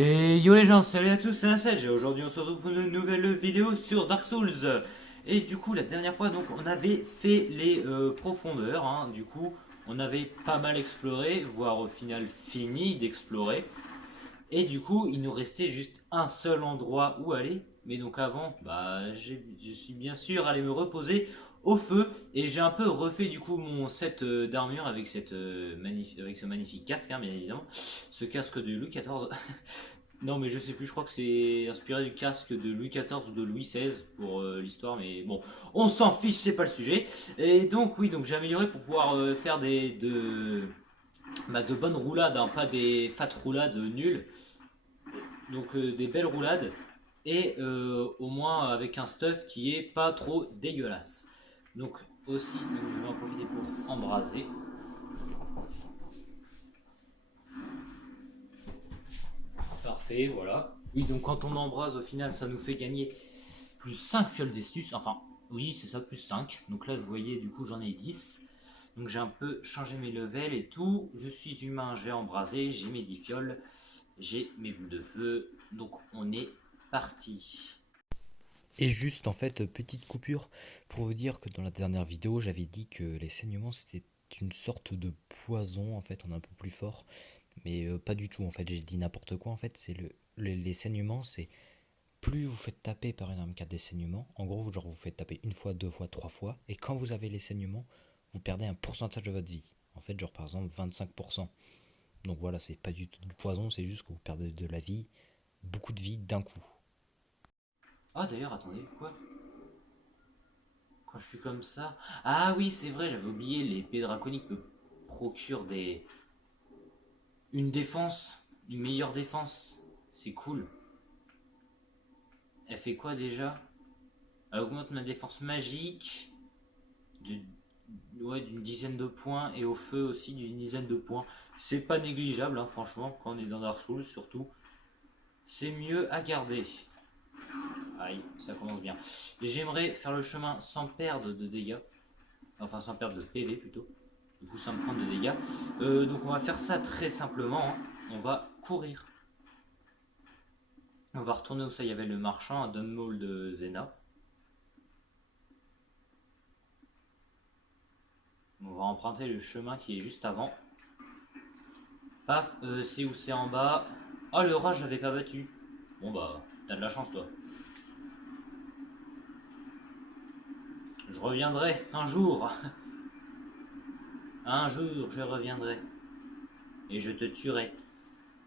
Et yo les gens, salut à tous, c'est Insedge. Aujourd'hui on se retrouve pour une nouvelle vidéo sur Dark Souls. Et du coup la dernière fois donc on avait fait les profondeurs, hein. Du coup on avait pas mal exploré, voire au final fini d'explorer. Et du coup il nous restait juste un seul endroit où aller. Mais donc avant, je suis bien sûr allé me reposer au feu. Et j'ai un peu refait du coup mon set d'armure avec, avec ce magnifique casque, hein, bien évidemment. Ce casque de Louis XIV. Non, mais je sais plus, je crois que c'est inspiré du casque de Louis XIV ou de Louis XVI pour l'histoire, mais bon, on s'en fiche, c'est pas le sujet. Et donc, oui, donc j'ai amélioré pour pouvoir faire de bonnes roulades, hein, pas des fat roulades nulles, donc des belles roulades, et au moins avec un stuff qui est pas trop dégueulasse. Donc, aussi, donc, je vais en profiter pour embraser. Parfait, voilà. Oui, donc quand on embrase, au final, ça nous fait gagner plus 5 fioles d'estus. Enfin, oui, c'est ça, plus 5. Donc là, vous voyez, du coup, j'en ai 10. Donc j'ai un peu changé mes levels et tout. Je suis humain, j'ai embrasé, j'ai mes 10 fioles, j'ai mes boules de feu. Donc on est parti. Et juste en fait, petite coupure pour vous dire que dans la dernière vidéo, j'avais dit que les saignements c'était une sorte de poison en fait, en un peu plus fort, mais pas du tout en fait, j'ai dit n'importe quoi en fait, c'est les saignements, c'est plus vous faites taper par une arme qui a des saignements, en gros, genre vous faites taper une fois, deux fois, trois fois, et quand vous avez les saignements, vous perdez un pourcentage de votre vie. En fait, genre par exemple 25%. Donc voilà, c'est pas du tout du poison, c'est juste que vous perdez de la vie, beaucoup de vie d'un coup. Ah d'ailleurs, attendez, quoi? Quand je suis comme ça... Ah oui, c'est vrai, j'avais oublié, l'épée draconique me procure une défense, une meilleure défense. C'est cool. Elle fait quoi déjà? Elle augmente ma défense magique de, ouais, d'une dizaine de points et au feu aussi d'une dizaine de points. C'est pas négligeable, hein, franchement, quand on est dans Dark Souls surtout. C'est mieux à garder. Aïe, ça commence bien. J'aimerais faire le chemin sans perdre de dégâts. Enfin, sans perdre de PV plutôt. Du coup, sans me prendre de dégâts. Donc, on va faire ça très simplement, hein. On va courir. On va retourner où ça il y avait le marchand à Dunmaul de Zena. On va emprunter le chemin qui est juste avant. Paf, c'est où c'est en bas. Oh, le rat, j'avais pas battu. Bon bah, t'as de la chance toi. Je reviendrai un jour. Un jour, je reviendrai. Et je te tuerai.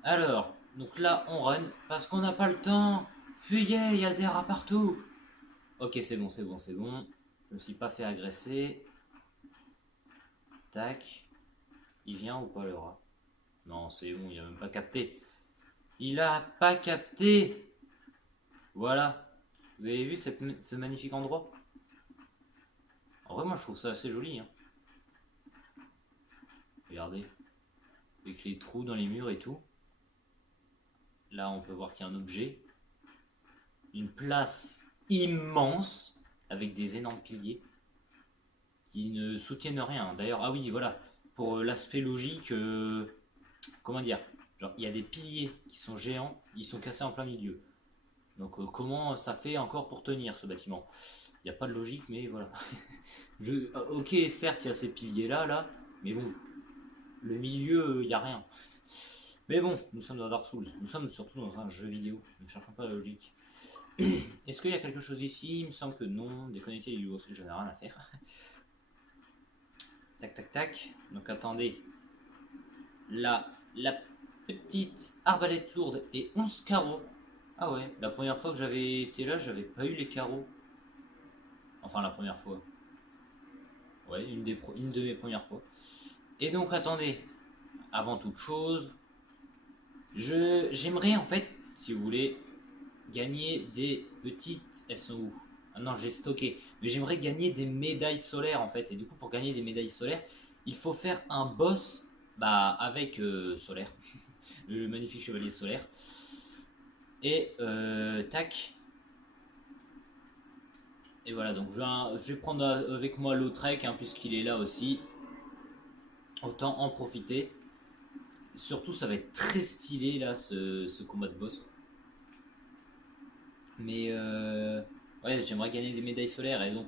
Alors, donc là, on run. Parce qu'on n'a pas le temps. Fuyez, il y a des rats partout. Ok, c'est bon, c'est bon, c'est bon. Je me suis pas fait agresser. Tac. Il vient ou pas le rat? Non, c'est bon, il a même pas capté. Il a pas capté. Voilà. Vous avez vu ce magnifique endroit? En vrai, moi, je trouve ça assez joli, hein. Regardez. Avec les trous dans les murs et tout. Là, on peut voir qu'il y a un objet. Une place immense avec des énormes piliers qui ne soutiennent rien. D'ailleurs, ah oui, voilà. Pour l'aspect logique, comment dire? Genre, il y a des piliers qui sont géants, ils sont cassés en plein milieu. Donc, comment ça fait encore pour tenir ce bâtiment? Il n'y a pas de logique, mais voilà. Ok, certes, il y a ces piliers-là, là, mais bon, le milieu, il n'y a rien. Mais bon, nous sommes dans Dark Souls. Nous sommes surtout dans un jeu vidéo. Ne cherchons pas la logique. Est-ce qu'il y a quelque chose ici? Il me semble que non. Déconnecter du aussi, je n'ai rien à faire. Tac, tac, tac. Donc attendez. Là, la petite arbalète lourde et 11 carreaux. Ah ouais, la première fois que j'avais été là, j'avais pas eu les carreaux. Enfin, la première fois. Ouais, une de mes premières fois. Et donc attendez. Avant toute chose, j'aimerais en fait, si vous voulez, gagner des petites. Elles sont où? Ah non, j'ai stocké. Mais j'aimerais gagner des médailles solaires en fait. Et du coup, pour gagner des médailles solaires, il faut faire un boss avec solaire. Le magnifique chevalier solaire. Et tac. Et voilà, donc je vais prendre avec moi Lautrec, hein, puisqu'il est là aussi. Autant en profiter. Surtout, ça va être très stylé là, ce combat de boss. Mais ouais, j'aimerais gagner des médailles solaires et donc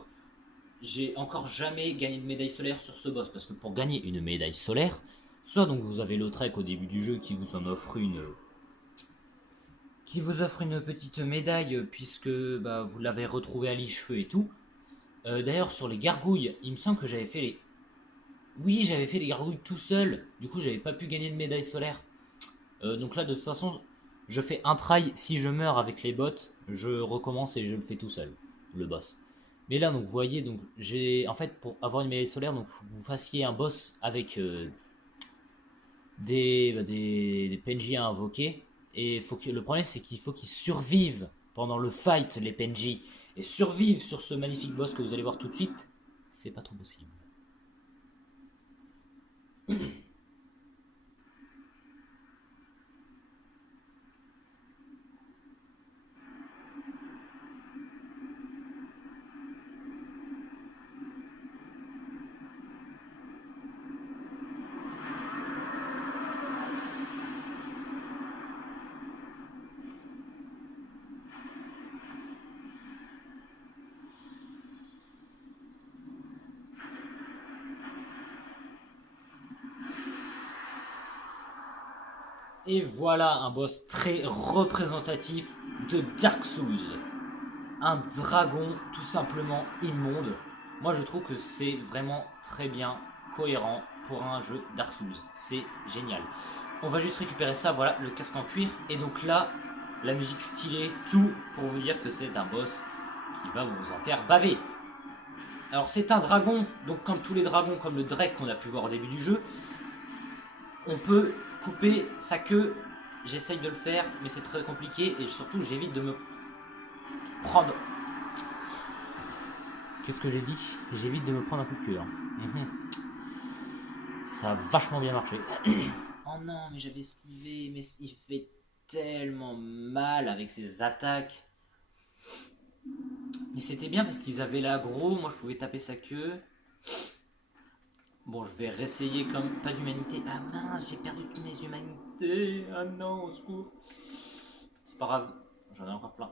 j'ai encore jamais gagné de médaille solaire sur ce boss parce que pour gagner une médaille solaire, soit donc vous avez Lautrec au début du jeu qui vous en offre une petite médaille puisque bah, vous l'avez retrouvé à l'Ichefeu et tout. D'ailleurs sur les gargouilles, il me semble que j'avais fait les... Oui, j'avais fait les gargouilles tout seul, du coup j'avais pas pu gagner de médaille solaire. Donc là de toute façon, je fais un try, si je meurs avec les bots, je recommence et je le fais tout seul, le boss. Mais là donc vous voyez, donc j'ai en fait pour avoir une médaille solaire, donc faut que vous fassiez un boss avec des PNJ à invoquer. Et le problème, c'est qu'il faut qu'ils survivent pendant le fight, les PNJ. Et survivre sur ce magnifique boss que vous allez voir tout de suite, c'est pas trop possible. Et voilà un boss très représentatif de Dark Souls. Un dragon tout simplement immonde. Moi je trouve que c'est vraiment très bien cohérent pour un jeu Dark Souls. C'est génial. On va juste récupérer ça, voilà, le casque en cuir. Et donc là, la musique stylée, tout pour vous dire que c'est un boss qui va vous en faire baver. Alors c'est un dragon, donc comme tous les dragons, comme le Drake qu'on a pu voir au début du jeu, on peut couper sa queue. J'essaye de le faire, mais c'est très compliqué et surtout j'évite de me prendre... Qu'est-ce que j'ai dit? J'évite de me prendre un coup de queue. Ça a vachement bien marché. Oh non, mais j'avais esquivé, mais il fait tellement mal avec ses attaques. Mais c'était bien parce qu'ils avaient l'aggro, moi je pouvais taper sa queue. Bon, je vais réessayer comme... Pas d'humanité. Ah mince, j'ai perdu toutes mes humanités. Ah non, au secours. C'est pas grave, j'en ai encore plein.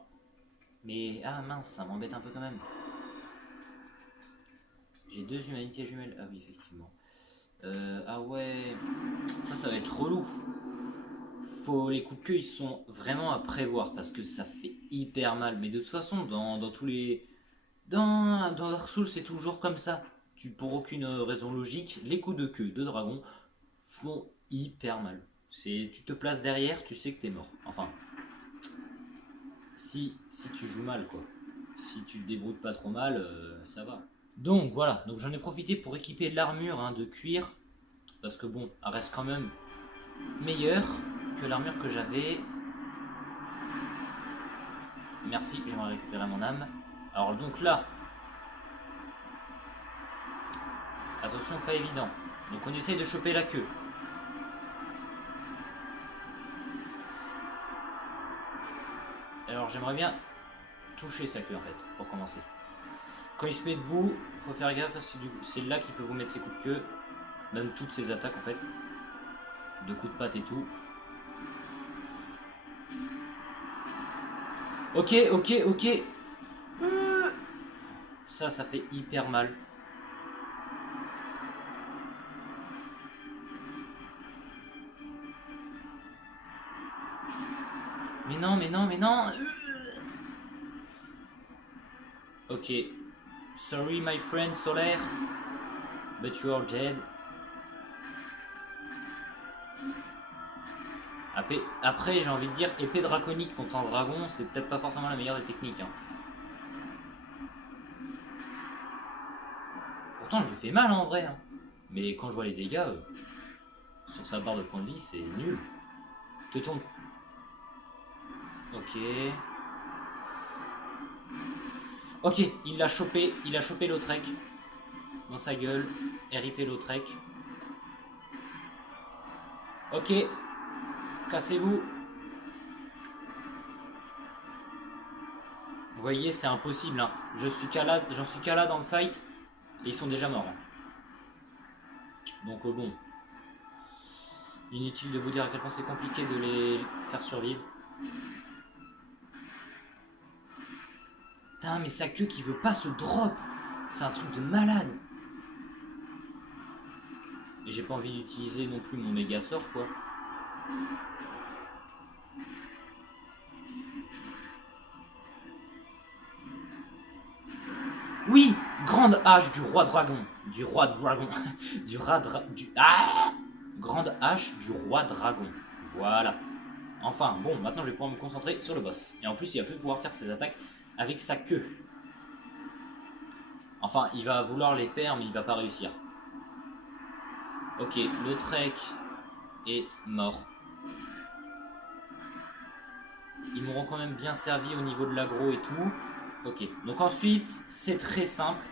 Mais ah mince, ça m'embête un peu quand même. J'ai 2 humanités jumelles. Ah oui, effectivement. Ah ouais, ça va être relou. Les coups de queue, ils sont vraiment à prévoir parce que ça fait hyper mal. Mais de toute façon, dans tous les... Dans Dark Souls, c'est toujours comme ça. Pour aucune raison logique, les coups de queue de dragon font hyper mal. Tu te places derrière, tu sais que t'es mort. Enfin, si tu joues mal, quoi. Si tu te débrouilles pas trop mal, ça va. Donc voilà, donc j'en ai profité pour équiper l'armure de cuir. Parce que bon, elle reste quand même meilleure que l'armure que j'avais. Merci, j'aimerais récupérer mon âme. Alors donc là, attention, pas évident. Donc on essaye de choper la queue. Alors j'aimerais bien toucher sa queue en fait, pour commencer. Quand il se met debout, faut faire gaffe parce que c'est là qu'il peut vous mettre ses coups de queue. Même toutes ses attaques en fait. De coups de patte et tout. Ok. Ça fait hyper mal. Mais non. Ok. Sorry my friend Solaire. But you are dead. Après, j'ai envie de dire, épée draconique contre un dragon, c'est peut-être pas forcément la meilleure des techniques. Pourtant, je lui fais mal en vrai. Mais quand je vois les dégâts, sur sa barre de points de vie, c'est nul. Te tourne. Ok, il l'a chopé Lautrec. Dans sa gueule. RIP Lautrec. Ok. Cassez-vous. Vous voyez, c'est impossible. J'en suis qu'à là dans le fight. Et ils sont déjà morts. Donc bon. Inutile de vous dire à quel point c'est compliqué de les faire survivre. Putain, mais sa queue qui veut pas se drop. C'est un truc de malade. Et j'ai pas envie d'utiliser non plus mon méga sort, quoi. Oui, grande hache du roi dragon. Du roi dragon. Grande hache du roi dragon. Voilà. Enfin, bon, maintenant je vais pouvoir me concentrer sur le boss. Et en plus, il va plus pouvoir faire ses attaques avec sa queue. Enfin, il va vouloir les faire, mais il va pas réussir. Ok, le trek est mort. Ils m'auront quand même bien servi au niveau de l'aggro et tout. Ok, donc ensuite, c'est très simple.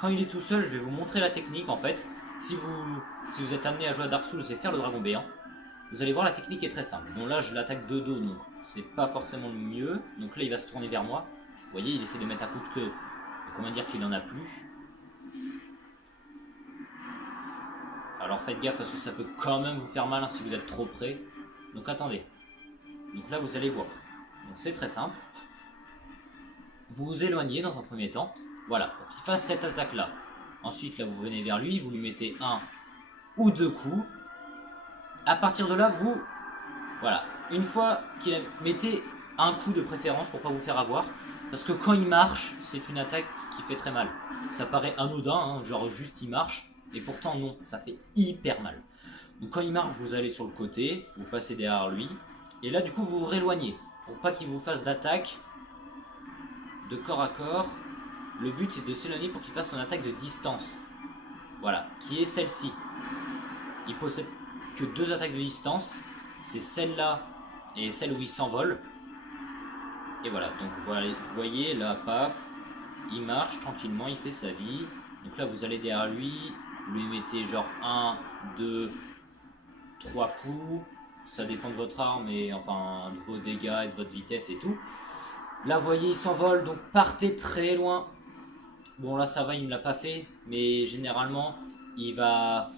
Quand il est tout seul, je vais vous montrer la technique en fait. Si vous êtes amené à jouer à Dark Souls et faire le dragon béant, vous allez voir, la technique est très simple. Bon, là, je l'attaque de dos, donc c'est pas forcément le mieux. Donc là, il va se tourner vers moi. Vous voyez, il essaie de mettre un coup de queue. Comment dire qu'il en a plus. Alors faites gaffe parce que ça peut quand même vous faire mal hein, si vous êtes trop près. Donc attendez. Donc là, vous allez voir. Donc c'est très simple. Vous vous éloignez dans un premier temps. Voilà, pour qu'il fasse cette attaque-là. Ensuite, là, vous venez vers lui, vous lui mettez un ou deux coups. À partir de là, vous... Voilà. Une fois qu'il a... Mettez un coup de préférence pour pas vous faire avoir. Parce que quand il marche, c'est une attaque qui fait très mal. Ça paraît anodin, hein, genre juste il marche. Et pourtant non, ça fait hyper mal. Donc quand il marche, vous allez sur le côté, vous passez derrière lui. Et là, du coup, vous vous rééloignez. Pour pas qu'il vous fasse d'attaque de corps à corps. Le but, c'est de s'éloigner pour qu'il fasse son attaque de distance. Voilà, qui est celle-ci. Il possède que deux attaques de distance. C'est celle-là et celle où il s'envole. Et voilà, donc voilà, vous voyez, là, paf, il marche tranquillement, il fait sa vie. Donc là, vous allez derrière lui, vous lui mettez genre 1, 2, 3 coups. Ça dépend de votre arme et enfin de vos dégâts et de votre vitesse et tout. Là, vous voyez, il s'envole, donc partez très loin. Bon, là, ça va, il ne l'a pas fait, mais généralement, il va,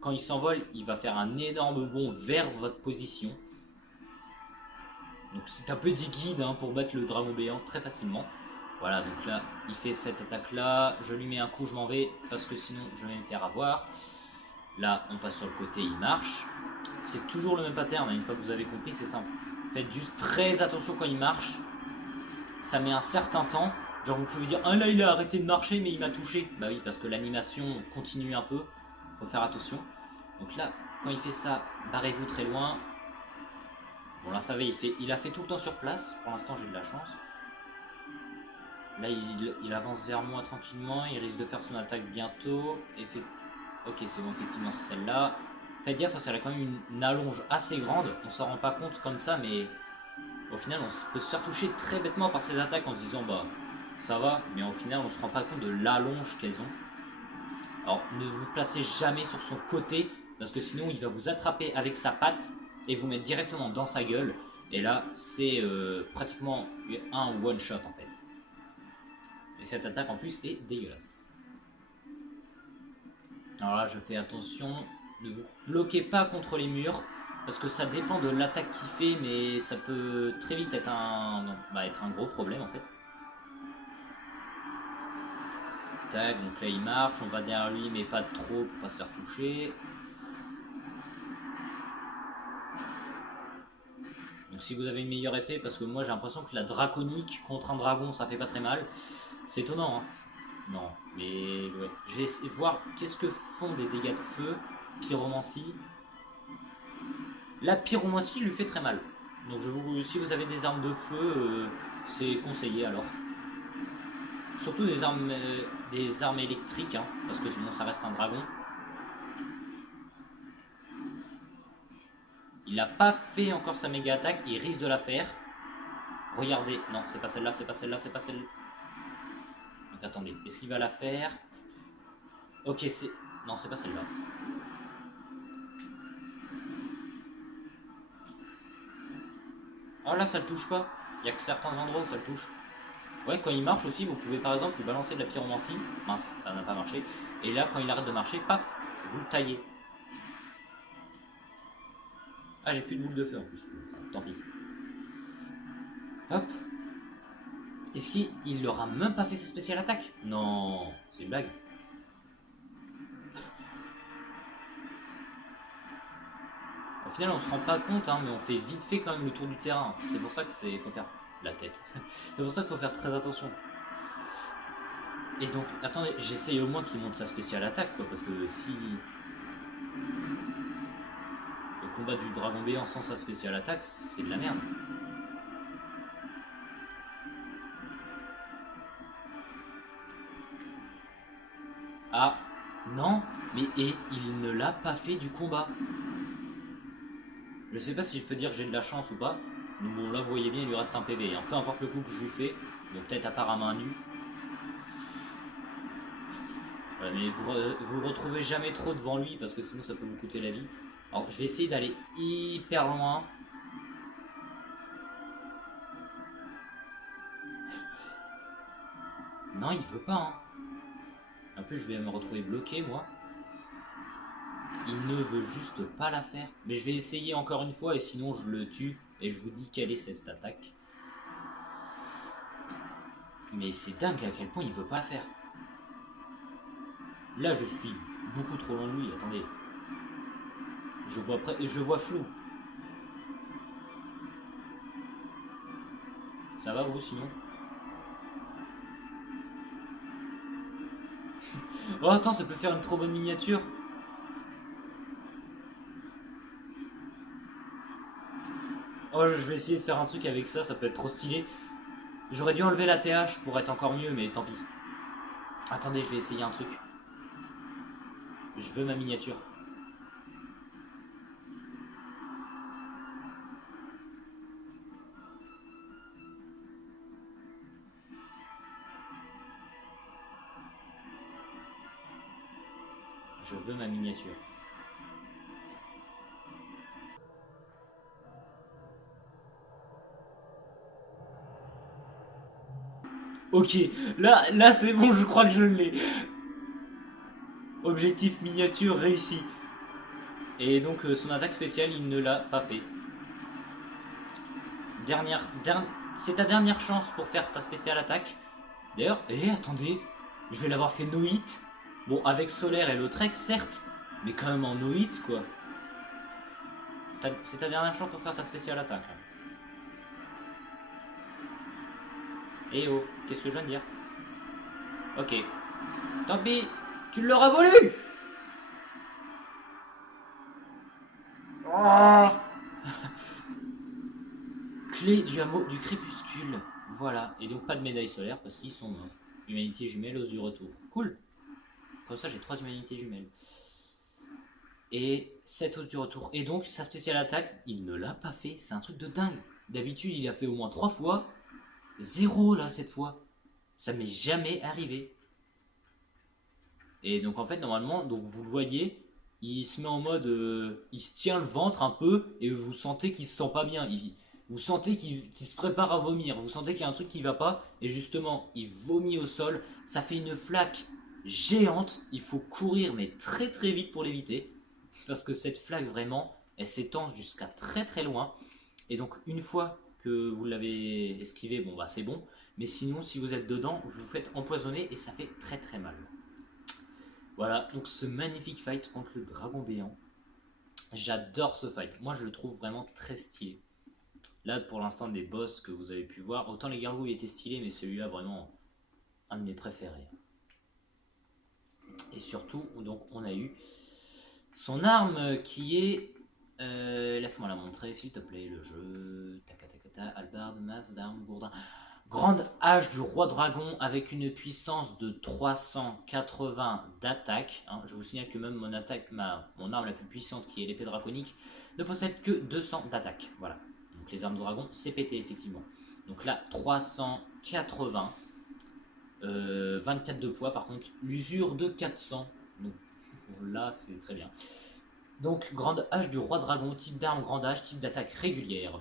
quand il s'envole, il va faire un énorme bond vers votre position. Donc c'est un petit guide hein, pour battre le dragon béant très facilement. Voilà, donc là, il fait cette attaque-là. Je lui mets un coup, je m'en vais, parce que sinon, je vais me faire avoir. Là, on passe sur le côté, il marche. C'est toujours le même pattern, hein, une fois que vous avez compris, c'est simple. Faites juste très attention quand il marche. Ça met un certain temps. Genre, vous pouvez dire, ah là, il a arrêté de marcher, mais il m'a touché. Bah oui, parce que l'animation continue un peu. Faut faire attention. Donc là, quand il fait ça, barrez-vous très loin. Bon là ça va, il a fait tout le temps sur place, pour l'instant j'ai de la chance. Là il avance vers moi tranquillement, il risque de faire son attaque bientôt. Ok c'est bon, effectivement c'est celle-là. Faites gaffe parce qu'elle a quand même une allonge assez grande, on s'en rend pas compte comme ça mais au final on peut se faire toucher très bêtement par ces attaques en se disant bah ça va, mais au final on se rend pas compte de l'allonge qu'elles ont. Alors ne vous placez jamais sur son côté parce que sinon il va vous attraper avec sa patte et vous mettre directement dans sa gueule. Et là, c'est pratiquement un one shot en fait. Et cette attaque en plus est dégueulasse. Alors là, je fais attention, ne vous bloquez pas contre les murs parce que ça dépend de l'attaque qu'il fait, mais ça peut très vite être être un gros problème en fait. Tac, donc là il marche, on va derrière lui, mais pas trop pour pas se faire toucher. Donc si vous avez une meilleure épée, parce que moi j'ai l'impression que la draconique contre un dragon ça fait pas très mal. C'est étonnant hein. Non, mais ouais. J'ai essayé de voir qu'est-ce que font des dégâts de feu, pyromancie. La pyromancie lui fait très mal. Donc si vous avez des armes de feu, c'est conseillé alors. Surtout des armes électriques, hein, parce que sinon ça reste un dragon. Il n'a pas fait encore sa méga attaque, il risque de la faire. Regardez, non, c'est pas celle-là, c'est pas celle-là, c'est pas celle-là. Donc attendez, est-ce qu'il va la faire? Ok, c'est... Non, c'est pas celle-là. Oh là, ça le touche pas. Il n'y a que certains endroits où ça le touche. Ouais, quand il marche aussi, vous pouvez par exemple lui balancer de la pyromancie. Mince, ça n'a pas marché. Et là, quand il arrête de marcher, paf, vous le taillez. Ah, j'ai plus de boule de feu en plus. Tant pis. Hop. Est-ce qu'il aura même pas fait sa spéciale attaque? Non, c'est une blague. Au final, on se rend pas compte, hein, mais on fait vite fait quand même le tour du terrain. C'est pour ça que faut faire la tête. C'est pour ça qu'il faut faire très attention. Et donc, attendez, j'essaye au moins qu'il monte sa spéciale attaque, quoi, parce que si le combat du dragon béant sans sa spéciale attaque, c'est de la merde. Ah, non, mais et il ne l'a pas fait du combat. Je sais pas si je peux dire que j'ai de la chance ou pas. Mais bon, là, vous voyez bien, il lui reste un PV. Hein. Peu importe le coup que je lui fais, bon, peut-être à part à main nue. Voilà, mais vous retrouvez jamais trop devant lui parce que sinon ça peut vous coûter la vie. Alors, je vais essayer d'aller hyper loin. Non, il veut pas. Hein. En plus, je vais me retrouver bloqué, moi. Il ne veut juste pas la faire. Mais je vais essayer encore une fois et sinon je le tue. Et je vous dis quelle est cette attaque. Mais c'est dingue à quel point il veut pas la faire. Là, je suis beaucoup trop loin de lui. Attendez. Je le vois flou. Ça va vous sinon? Oh attends, ça peut faire une trop bonne miniature. Oh, je vais essayer de faire un truc avec ça, ça peut être trop stylé. J'aurais dû enlever la TH pour être encore mieux, mais tant pis. Attendez, je vais essayer un truc. Je veux ma miniature. Je veux ma miniature. Ok, là c'est bon, je crois que je l'ai. Objectif miniature réussi. Et donc son attaque spéciale, il ne l'a pas fait. C'est ta dernière chance pour faire ta spéciale attaque. D'ailleurs, attendez, je vais l'avoir fait no hit. Bon, avec Solaire et Lautrec, certes, mais quand même en no hit, quoi. C'est ta dernière chance pour faire ta spéciale attaque. Eh oh, qu'est-ce que je viens de dire? Ok. Tant pis, tu l'auras volé. Oh. Clé du hameau du crépuscule. Voilà, et donc pas de médaille solaire parce qu'ils sont morts. Humanité jumelle, os du retour. Cool. Comme ça, j'ai 3 humanités jumelles. Et 7 os du retour. Et donc, sa spéciale attaque, il ne l'a pas fait. C'est un truc de dingue. D'habitude, il a fait au moins 3 fois. 0 là, cette fois. Ça m'est jamais arrivé. Et donc, en fait, normalement, donc vous le voyez, il se met en mode. Il se tient le ventre un peu. Et vous sentez qu'il se sent pas bien. Vous sentez qu'il se prépare à vomir. Vous sentez qu'il y a un truc qui va pas. Et justement, il vomit au sol. Ça fait une flaque géante. Il faut courir, mais très très vite pour l'éviter. Parce que cette flaque, vraiment, elle s'étend jusqu'à très très loin. Et donc, une fois que vous l'avez esquivé, bon bah c'est bon. Mais sinon, si vous êtes dedans, vous vous faites empoisonner et ça fait très très mal. Voilà, donc ce magnifique fight contre le dragon béant. J'adore ce fight. Moi, je le trouve vraiment très stylé. Là, pour l'instant, des boss que vous avez pu voir, autant les gargouilles étaient stylés, mais celui-là, vraiment, un de mes préférés. Et surtout, donc, on a eu son arme qui est... laisse-moi la montrer, s'il te plaît, le jeu... Albarde, masse d'armes, gourdin... Grande hache du roi dragon avec une puissance de 380 d'attaque. Hein. Je vous signale que même mon arme la plus puissante, qui est l'épée draconique, ne possède que 200 d'attaque. Voilà. Donc les armes de dragon, c'est pété effectivement. Donc là, 380. 24 de poids par contre. L'usure de 400. Donc là, c'est très bien. Donc, grande hache du roi dragon, type d'arme grande hache, type d'attaque régulière.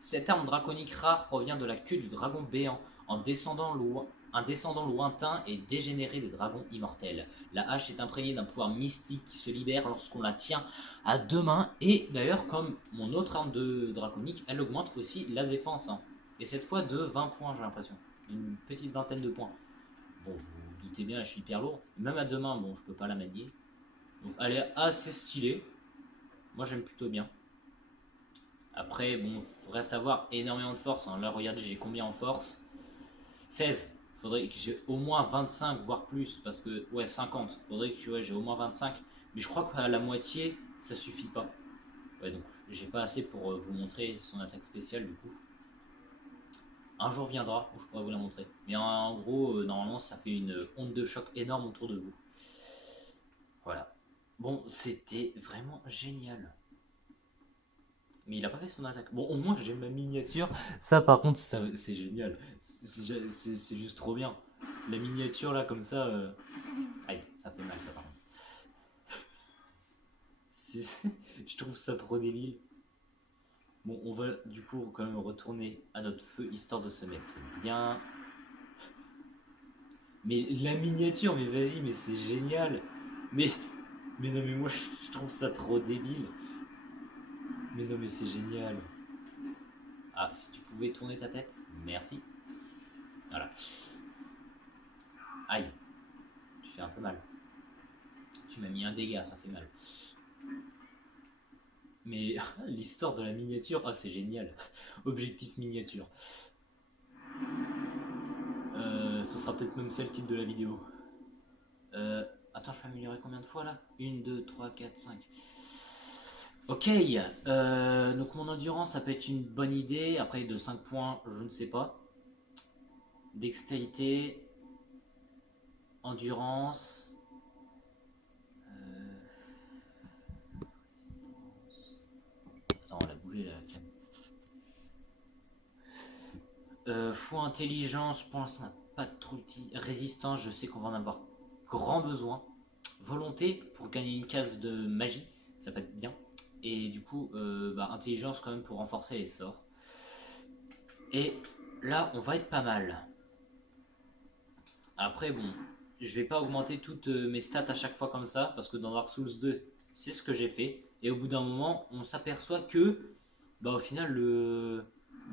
Cette arme draconique rare provient de la queue du dragon béant. En descendant loin, un descendant lointain et dégénéré des dragons immortels. La hache est imprégnée d'un pouvoir mystique qui se libère lorsqu'on la tient à deux mains. Et d'ailleurs, comme mon autre arme de draconique, elle augmente aussi la défense. Hein. Et cette fois de 20 points, j'ai l'impression. Une petite vingtaine de points. Bon, vous vous doutez bien, je suis hyper lourd. Même à deux mains, bon, je peux pas la manier. Donc elle est assez stylée. Moi, j'aime plutôt bien. Après, bon, reste à avoir énormément de force. Hein. Là, regardez, j'ai combien en force? 16. Faudrait que j'ai au moins 25, voire plus. Parce que, ouais, 50. Faudrait que ouais, j'ai au moins 25. Mais je crois qu'à la moitié, ça suffit pas. Ouais, donc, j'ai pas assez pour vous montrer son attaque spéciale, du coup. Un jour viendra où je pourrai vous la montrer. Mais en gros, normalement, ça fait une onde de choc énorme autour de vous. Voilà. Bon, c'était vraiment génial. Mais il a pas fait son attaque. Bon, au moins j'ai ma miniature. Ça, par contre, c'est génial. C'est juste trop bien. La miniature là, comme ça. Aïe, ça fait mal, ça, par contre. Je trouve ça trop débile. Bon, on va du coup quand même retourner à notre feu histoire de se mettre bien. Mais la miniature, mais vas-y, mais c'est génial. Mais, mais non, mais moi je trouve ça trop débile. Mais non, mais c'est génial. Ah, si tu pouvais tourner ta tête, merci. Voilà. Aïe, tu fais un peu mal. Tu m'as mis un dégât, ça fait mal. Mais l'histoire de la miniature, ah c'est génial. Objectif miniature. Ce sera peut-être même ça le titre de la vidéo. Attends, je peux améliorer combien de fois là 1, 2, 3, 4, 5. Ok, donc mon endurance, ça peut être une bonne idée. Après, de 5 points, je ne sais pas. Dextérité, endurance. Attends, on l'a bougé là. Fou intelligence, pour l'instant, on n'a pas trop d'outils. Résistance, je sais qu'on va en avoir grand besoin. Volonté, pour gagner une case de magie, ça peut être bien. Et du coup, intelligence quand même pour renforcer les sorts. Et là, on va être pas mal. Après, bon, je vais pas augmenter toutes mes stats à chaque fois comme ça, parce que dans Dark Souls 2, c'est ce que j'ai fait. Et au bout d'un moment, on s'aperçoit que, au final,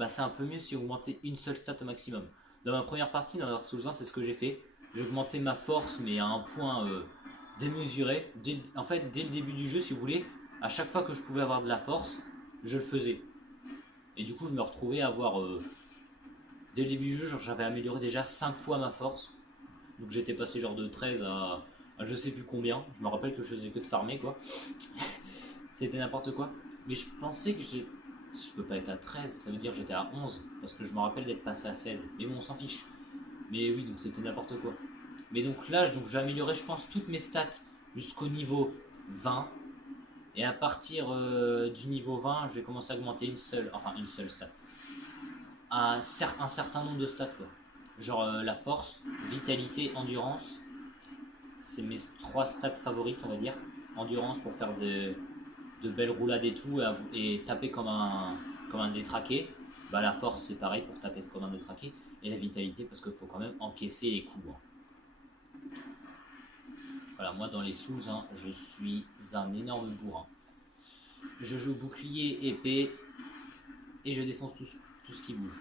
c'est un peu mieux si on augmentait une seule stat au maximum. Dans ma première partie, dans Dark Souls 1, c'est ce que j'ai fait. J'ai augmenté ma force, mais à un point démesuré. En fait, dès le début du jeu, si vous voulez, à chaque fois que je pouvais avoir de la force, je le faisais. Et du coup, je me retrouvais à avoir, dès le début du jeu, j'avais amélioré déjà 5 fois ma force. Donc j'étais passé genre de 13 à je sais plus combien. Je me rappelle que je faisais que de farmer quoi. C'était n'importe quoi. Mais je pensais que je peux pas être à 13, ça veut dire que j'étais à 11. Parce que je me rappelle d'être passé à 16. Mais bon, on s'en fiche. Mais oui, donc c'était n'importe quoi. Mais donc là, j'ai amélioré, je pense, toutes mes stats jusqu'au niveau 20. Et à partir du niveau 20, je vais commencer à augmenter une seule stat. Un certain nombre de stats quoi. Genre la force, vitalité, endurance. C'est mes 3 stats favorites, on va dire. Endurance pour faire de belles roulades et tout, et taper comme un détraqué. La force, c'est pareil pour taper comme un détraqué. Et la vitalité, parce qu'il faut quand même encaisser les coups. Hein. Voilà, moi dans les Souls, hein, je suis un énorme bourrin. Je joue bouclier, épée, et je défonce tout ce qui bouge.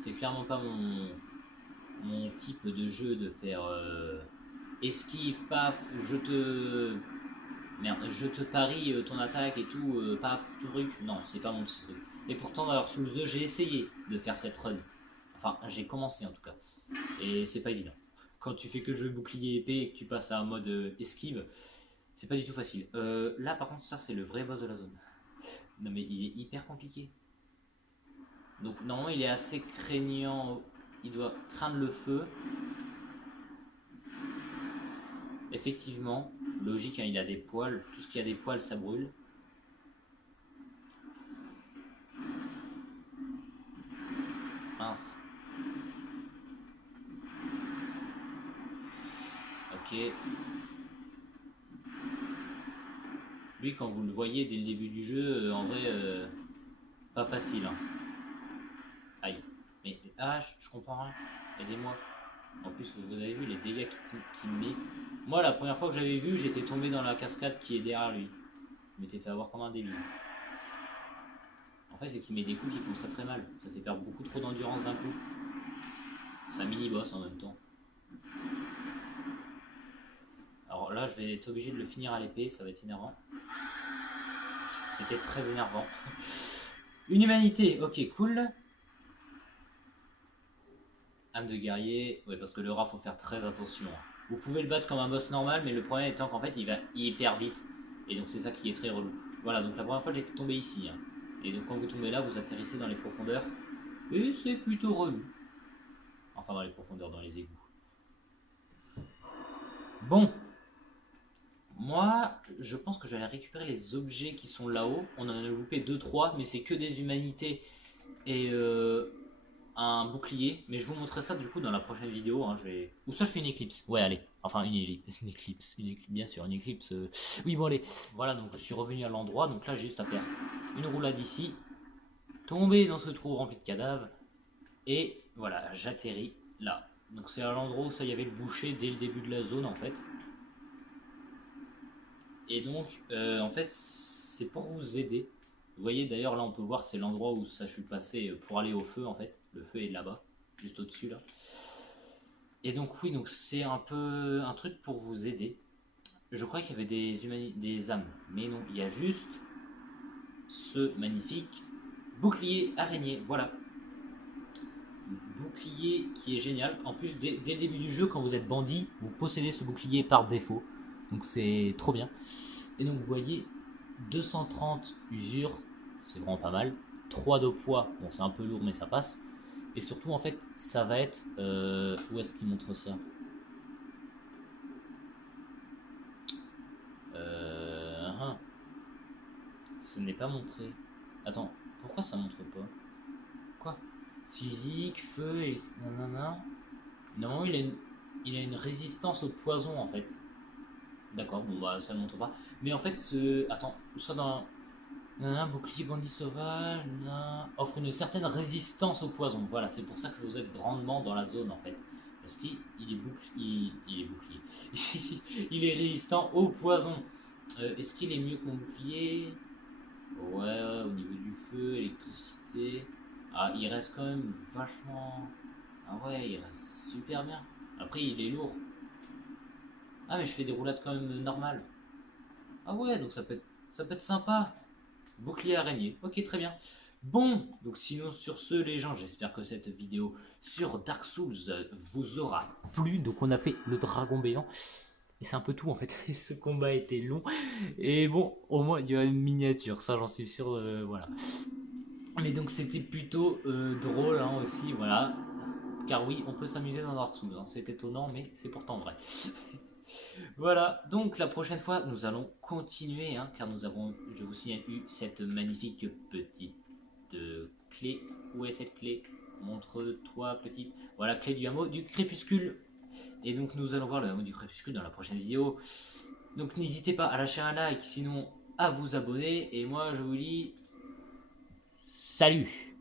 C'est clairement pas mon type de jeu de faire esquive, paf, je te parie ton attaque et tout, paf, truc. Non, c'est pas mon truc. Et pourtant, dans Souls 2, j'ai essayé de faire cette run. Enfin, j'ai commencé en tout cas. Et c'est pas évident. Quand tu fais que le jeu bouclier épée et que tu passes à un mode esquive, c'est pas du tout facile. Là, par contre, ça, c'est le vrai boss de la zone. Non, mais il est hyper compliqué. Donc, normalement, il est assez craignant. Il doit craindre le feu. Effectivement, logique, hein, il a des poils. Tout ce qui a des poils, ça brûle. Mince. Ok. Lui, quand vous le voyez dès le début du jeu, en vrai, pas facile. Hein. Aïe. Mais Ah, je comprends rien. Aidez-moi. En plus, vous avez vu les dégâts qu'il me met. Moi, la première fois que j'avais vu, j'étais tombé dans la cascade qui est derrière lui. Je m'étais fait avoir comme un débile. En fait, c'est qu'il met des coups qui font très très mal. Ça fait perdre beaucoup trop d'endurance d'un coup. C'est un mini-boss en même temps. Alors là, je vais être obligé de le finir à l'épée, ça va être énervant. C'était très énervant. Une humanité, ok, cool. Âme de guerrier, ouais, parce que le rat, faut faire très attention. Vous pouvez le battre comme un boss normal, mais le problème étant qu'en fait, il va hyper vite. Et donc, c'est ça qui est très relou. Voilà, donc la première fois, j'étais tombé ici. Hein. Et donc, quand vous tombez là, vous atterrissez dans les profondeurs. Et c'est plutôt relou. Enfin, dans les profondeurs, dans les égouts. Bon. Moi, je pense que je vais aller récupérer les objets qui sont là-haut. On en a loupé 2-3, mais c'est que des humanités et un bouclier. Mais je vous montrerai ça du coup dans la prochaine vidéo. Hein, ou ça, je fais une éclipse. Ouais, allez. Enfin, une éclipse. Bien sûr, une éclipse. Oui, bon, allez. Voilà, donc je suis revenu à l'endroit. Donc là, j'ai juste à faire une roulade ici. Tomber dans ce trou rempli de cadavres. Et voilà, j'atterris là. Donc c'est à l'endroit où ça y avait le boucher dès le début de la zone en fait. Et donc, en fait, c'est pour vous aider. Vous voyez d'ailleurs là, on peut voir, c'est l'endroit où ça je suis passé pour aller au feu en fait. Le feu est là-bas, juste au-dessus là. Et donc oui, donc c'est un peu un truc pour vous aider. Je crois qu'il y avait des âmes, mais non, il y a juste ce magnifique bouclier araignée. Voilà, bouclier qui est génial. En plus, dès le début du jeu, quand vous êtes bandit, vous possédez ce bouclier par défaut. Donc c'est trop bien. Et donc vous voyez, 230 usure, c'est vraiment pas mal. 3 de poids, bon c'est un peu lourd mais ça passe. Et surtout en fait, ça va être... où est-ce qu'il montre ça Ce n'est pas montré. Attends, pourquoi ça montre pas? Quoi? Physique, feu et... nanana. Normalement il a une résistance au poison en fait. D'accord, bon bah ça ne montre pas. Mais en fait, attends, soit dans... Un bouclier bandit sauvage offre une certaine résistance au poison. Voilà, c'est pour ça que vous êtes grandement dans la zone en fait. Parce qu'il est bouclier. Il est bouclier. Il est résistant au poison. Est-ce qu'il est mieux que mon bouclier? Ouais, au niveau du feu, électricité. Ah, il reste quand même vachement. Ah ouais, il reste super bien. Après, il est lourd. Ah, mais je fais des roulades quand même normales. Ah ouais, donc ça peut être sympa. Bouclier araignée. Ok, très bien. Bon, donc sinon sur ce les gens, j'espère que cette vidéo sur Dark Souls vous aura plu. Donc on a fait le dragon béant. Et c'est un peu tout en fait. Ce combat était long. Et bon, au moins il y a une miniature, ça j'en suis sûr. Voilà. Mais donc c'était plutôt drôle hein, aussi, voilà. Car oui, on peut s'amuser dans Dark Souls. Hein. C'est étonnant, mais c'est pourtant vrai. Voilà, donc la prochaine fois, nous allons continuer, hein, car nous avons, je vous signale, eu cette magnifique petite clé. Où est cette clé? Montre-toi, petite. Voilà, clé du hameau du crépuscule. Et donc nous allons voir le hameau du crépuscule dans la prochaine vidéo. Donc n'hésitez pas à lâcher un like, sinon à vous abonner. Et moi, je vous dis salut!